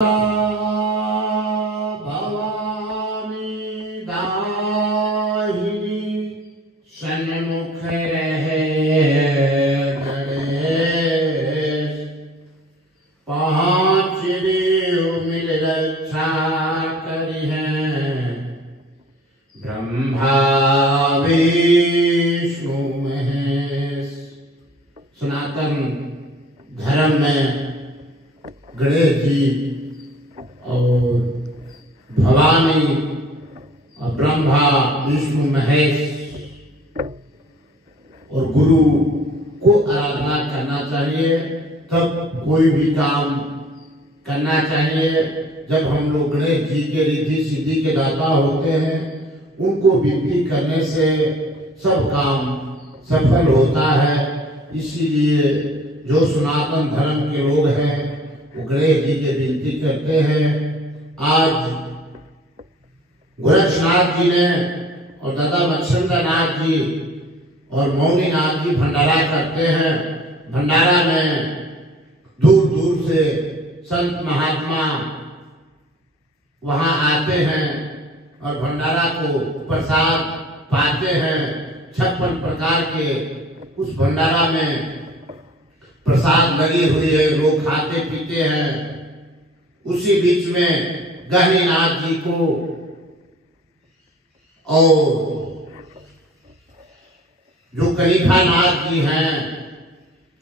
भवानी दाहिनी सन्मुख रहे गणेश, पांच देव मिल रक्षा करी हैं, ब्रह्मा विष्णु महेश। सनातन धर्म में गणेश जी और भवानी और ब्रह्मा विष्णु महेश और गुरु को आराधना करना चाहिए, तब कोई भी काम करना चाहिए। जब हम लोग गणेश जी के रिद्धि सिद्धि के दाता होते हैं, उनको विनती करने से सब काम सफल होता है। इसीलिए जो सनातन धर्म के लोग हैं वो गणेश जी के विनती करते हैं। आज गोरक्षनाथ जी ने और दादा मच्छिंद्रनाथ जी और मौनीनाथ जी भंडारा करते हैं। भंडारा में दूर दूर से संत महात्मा वहां आते हैं और भंडारा को प्रसाद पाते हैं। 56 प्रकार के उस भंडारा में प्रसाद लगी हुई है, लोग खाते पीते हैं। उसी बीच में गहनीनाथ जी को और जो कलीफानाथ जी हैं,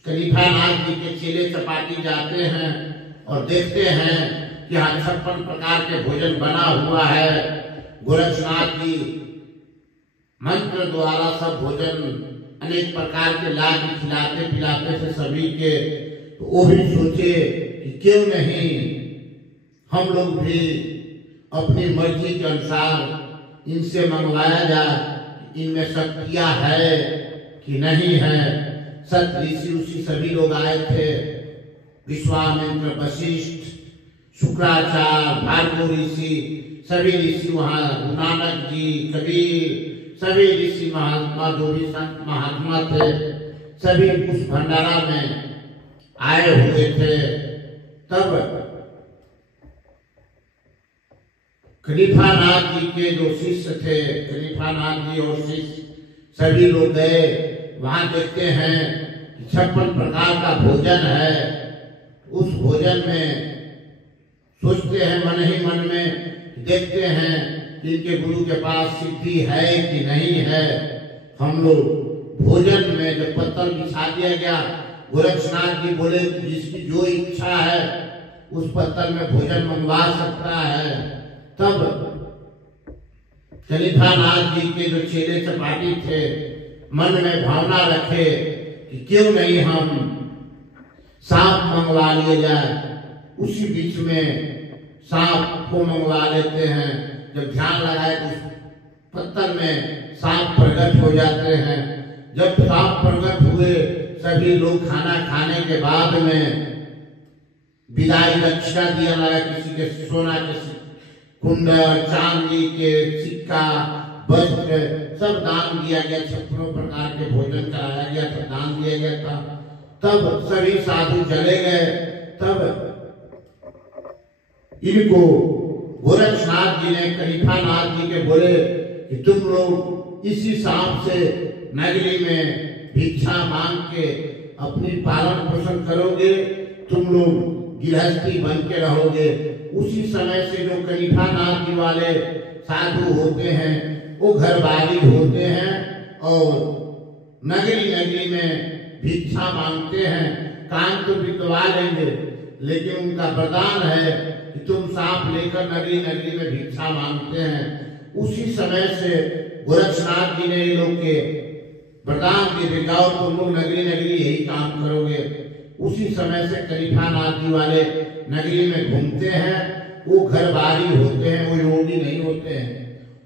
कलीफानाथ जी के चेले चपाटी जाते हैं और देखते हैं कि यहाँ 56 प्रकार के भोजन बना हुआ है। गोरक्षनाथ जी मंत्र द्वारा सब भोजन अनेक प्रकार के लाभ खिलाते पिलाते थे सभी के। तो वो भी सोचे कि क्यों नहीं हम लोग भी अपनी मर्जी के अनुसार इनसे मंगवाया जाए, इनमें शक्तियां है कि नहीं है। सत ऋषि उसी सभी लोग आए थे, विश्वामित्र, वशिष्ठ, शुक्राचार्य, भार्गव ऋषि, सभी ऋषि वहां, गुरुनानक जी, कबीर, सभी ऋषि महात्मा जो भी संत महात्मा थे सभी उस भंडारा में आए हुए थे। तब कलीफानाथ जी के जो शिष्य थे, कलीफानाथ जी और शिष्य सभी लोग गए। वहां देखते हैं 56 प्रकार का भोजन है। उस भोजन में सोचते हैं मन ही मन में, देखते हैं इनके गुरु के पास सिद्धि है कि नहीं है। हम लोग भोजन में जब पत्तल बिछा दिया गया, गोरक्षनाथ जी बोले जिसकी जो इच्छा है उस पत्तल में भोजन मंगवा सकता है। तब कलीफानाथ जी के जो चेले चपाटी थे मन में भावना रखे कि क्यों नहीं हम सांप मंगवा लिए जाए। उसी बीच में सांप को मंगवा लेते हैं। जब ध्यान लगाए तो पत्थर में सांप प्रकट हो जाते हैं। जब सांप प्रकट हुए, सभी लोग खाना खाने के बाद में विदाई रक्षा दिया लगा, किसी के सोना के कुंडल, चांदी के सिक्का, वस्त्र सब दान दिया गया। 56 प्रकार के भोजन कराया गया था, दान दिया गया था। तब सभी साधु चले गए। तब इनको गोरक्षनाथ जी ने कलीफानाथ जी के बोले कि तुम लोग इसी सांप से नगरी में भिक्षा मांग के अपनी पालन पोषण करोगे, तुम लोग गृहस्थी बन के रहोगे। उसी समय से जो कलीफानाथ जी वाले साधु होते हैं वो घरवाली होते हैं और नगरी नगरी में भिक्षा मांगते हैं। काम तो बितवा लेंगे, लेकिन उनका वरदान है कि तुम सांप लेकर नगरी नगरी में भिक्षा मांगते हैं। उसी समय से गोरक्षनाथ जी ने ये लोग के वरदान के विगाओ तुम लोग नगरी नगरी यही काम करोगे। उसी समय से कलीफानाथ जी वाले नगरी में घूमते हैं। वो घरबारी होते हैं, वो योगी नहीं होते हैं,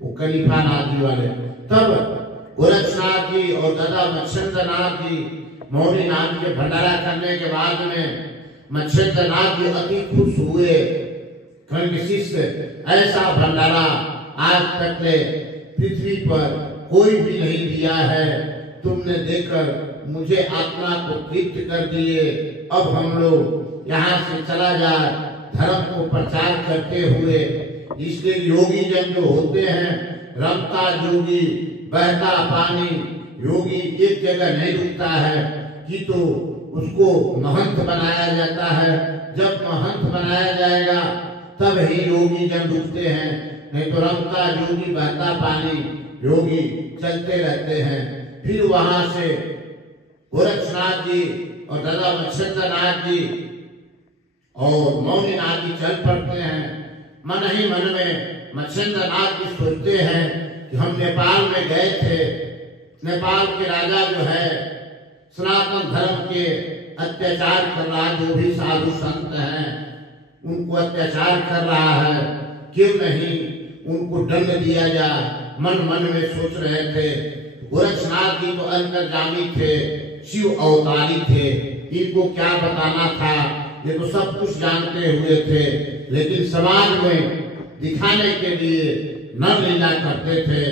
वो कलीफानाथ जी वाले। तब गोरक्षनाथ जी और दादा मच्छिंद्रनाथ जी मौनीनाथ के भंडारा करने के बाद में मच्छिंद्रनाथ जी अति खुश हुए। शिष्य ऐसा भंडारा आज तक ले पृथ्वी पर कोई भी नहीं दिया है। तुमने देकर मुझे आत्मा को तृप्त कर दिए। अब हम लोग यहाँ से चला जाए धर्म को प्रचार करते हुए। इसलिए योगी जन जो होते हैं, रमता जोगी बहता पानी, योगी एक जगह नहीं रुकता है कि तो उसको महंत बनाया जाता है। जब महंत बनाया जाएगा तब ही योगी जन रुकते हैं, नहीं तो रमता जोगी बहता पानी, योगी चलते रहते हैं। फिर वहां से गोरक्षनाथ जी और दादा मच्छिंद्रनाथ जी और मौनीनाथ जी चल पड़ते हैं। मन ही मन में मच्छिंद्रनाथ जी सोचते हैं कि हम नेपाल में गए थे, नेपाल के राजा जो है सनातन धर्म के अत्याचार कर रहा, जो भी साधु संत हैं उनको अत्याचार कर रहा है, क्यों नहीं उनको दंड दिया जाए। मन मन में सोच रहे थे। गोरक्षनाथ जी तो अंतर्यामी थे, शिव अवतारी थे, इनको क्या बताना था, ये तो सब कुछ जानते हुए थे, लेकिन समाज में दिखाने के लिए नर लीला करते थे।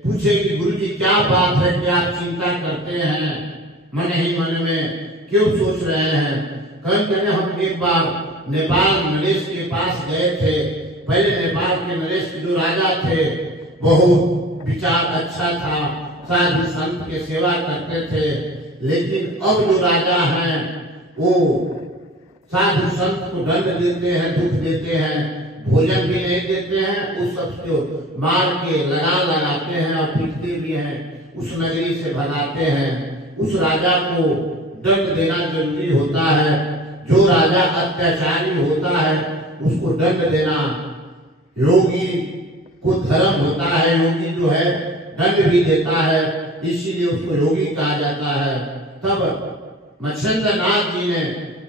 पूछे कि गुरु जी क्या बात है, क्या आप चिंता करते हैं, मन ही मन में क्यों सोच रहे हैं। कहते हम एक बार नेपाल नरेश के पास गए थे। पहले नेपाल के नरेश जो राजा थे बहुत विचार अच्छा था, साधु संत के सेवा करते थे, लेकिन अब जो राजा हैं वो साधु संत को दंड देते हैं, दुख देते हैं, भोजन भी नहीं देते हैं, उस सबको मार के लगाते हैं और पीटते भी हैं, उस नगरी से भगाते हैं। उस राजा को दंड देना जरूरी होता है। जो राजा अत्याचारी होता है उसको दंड देना योगी को धर्म होता है। योगी जो है दंड भी देता है, इसीलिए उसको योगी कहा जाता है। तब मच्छिंद्रनाथ जी ने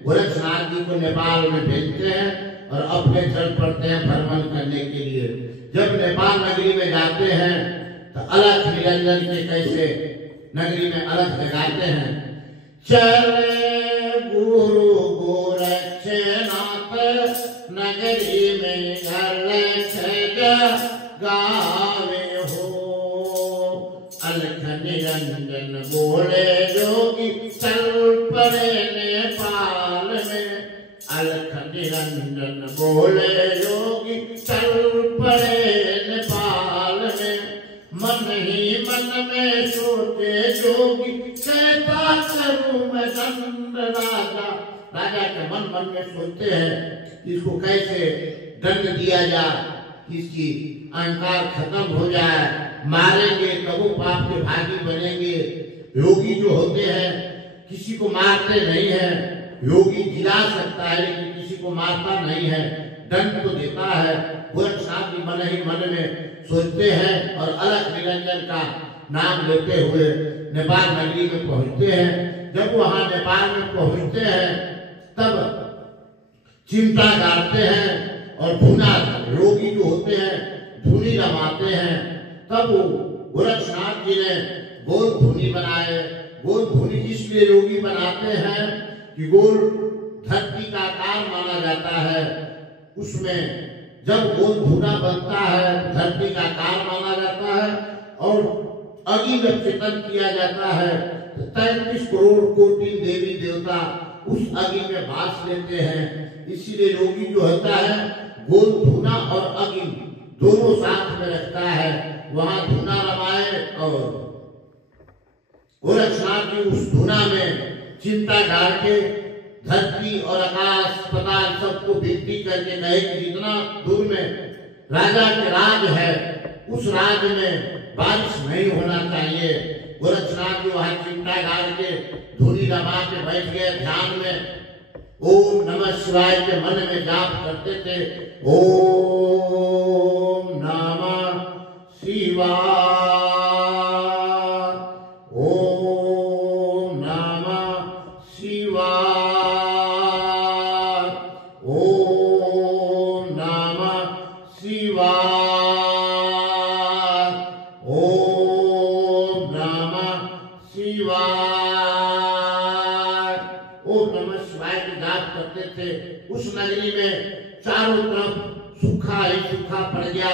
गोरक्षनाथ जी को नेपाल में भेजते हैं और अपने चल पड़ते हैं भ्रमण करने के लिए। जब नेपाल नगरी में जाते हैं तो अलख निरंजन के कैसे नगरी में अलख लगाते हैं। चले गुरु गोरक्षनाथ नगरी में अलख गावे हो, अलख निरंजन बोले जोगी चल पड़े नेपाल में, अलख निरंजन बोले योगी चल पड़े नेपाल में। मन ही मन में सोचे जोगी कैसा करूं मैं दंड राजा। राजा के मन मन में सोचते हैं इसको कैसे दंड दिया जाए, इसकी अहंकार खत्म हो जाए, मारेंगे तब वो पाप के भागी बनेंगे। योगी जो होते हैं किसी को मारते नहीं है, योगी जिला सकता है लेकिन किसी को मारता नहीं है, दंड तो देता है। गोरक्षनाथ जी मन ही मन में सोचते हैं और अलख निरंजन का नाम लेते हुए नेपाल नगरी में पहुंचते हैं। जब वहां नेपाल में पहुंचते हैं तब चिंता गाते हैं और धुना, योगी जो होते हैं धुनी रमाते हैं। तब गोरक्षनाथ जी ने गोल धुनी बनाए। गोल धुनी इसलिए योगी बनाते हैं कि गोल धरती का आकार माना जाता है, उसमें जब गोल धुना बनता है धरती का आकार माना जाता है और अग्नि जब चिंतन किया जाता है तो 33 करोड़ कोटि देवी देवता उस अग्नि में वास लेते हैं। इसीलिए योगी जो होता है गोल धुना और अग्नि दोनों साथ में रखता है। वहां धुना रमाए और गोरक्षनाथ जी उस धुना में चिंता गाड़ के धरती और आकाश पताल सबको विनती करके कहे कि जितना दूर में राजा के राज है उस राज में बारिश नहीं होना चाहिए। गोरक्षनाथ जी वहां चिंता गाड़ के धुनी रमा के बैठ गए ध्यान में। ओम नमः शिवाय के मन में जाप करते थे। ओम नमः शिवाय, ओम नमः शिवाय, ओम नमः शिवाय, ओम नमः शिवाय, ओम नमः शिवाय की जाप करते थे। उस नगरी में चारों तरफ सूखा ही सूखा पड़ गया,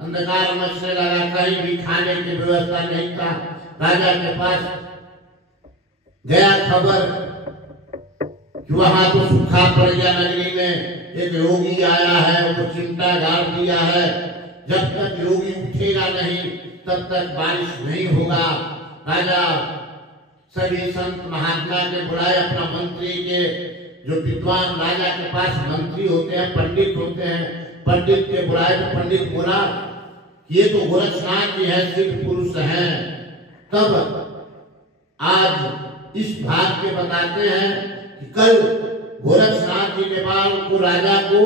अंधकार मचने लगा, कहीं भी खाने की व्यवस्था नहीं था। राजा के पास गया खबर कि वहां तो सूखा पड़ गया नगरी में, एक योगी आया है, वो चिमटा गाड़ दिया है, जब तक योगी उठेगा नहीं तब तक बारिश नहीं होगा। राजा सभी संत महात्मा के बुलाए, अपना मंत्री के, जो विद्वान राजा के पास मंत्री होते हैं, पंडित होते हैं, पंडित के बुलाए तो पंडित बोला ये तो गोरक्षनाथ जी है, सिद्ध पुरुष हैं। तब आज इस भाग के बताते हैं कि कल गोरक्षनाथ जी के बाद उनको राजा को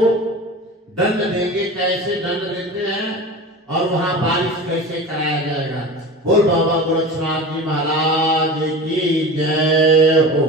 दंड देंगे, कैसे दंड देते हैं और वहां बारिश कैसे कराया जाएगा। बोल बाबा गोरक्षनाथ जी महाराज की जय हो।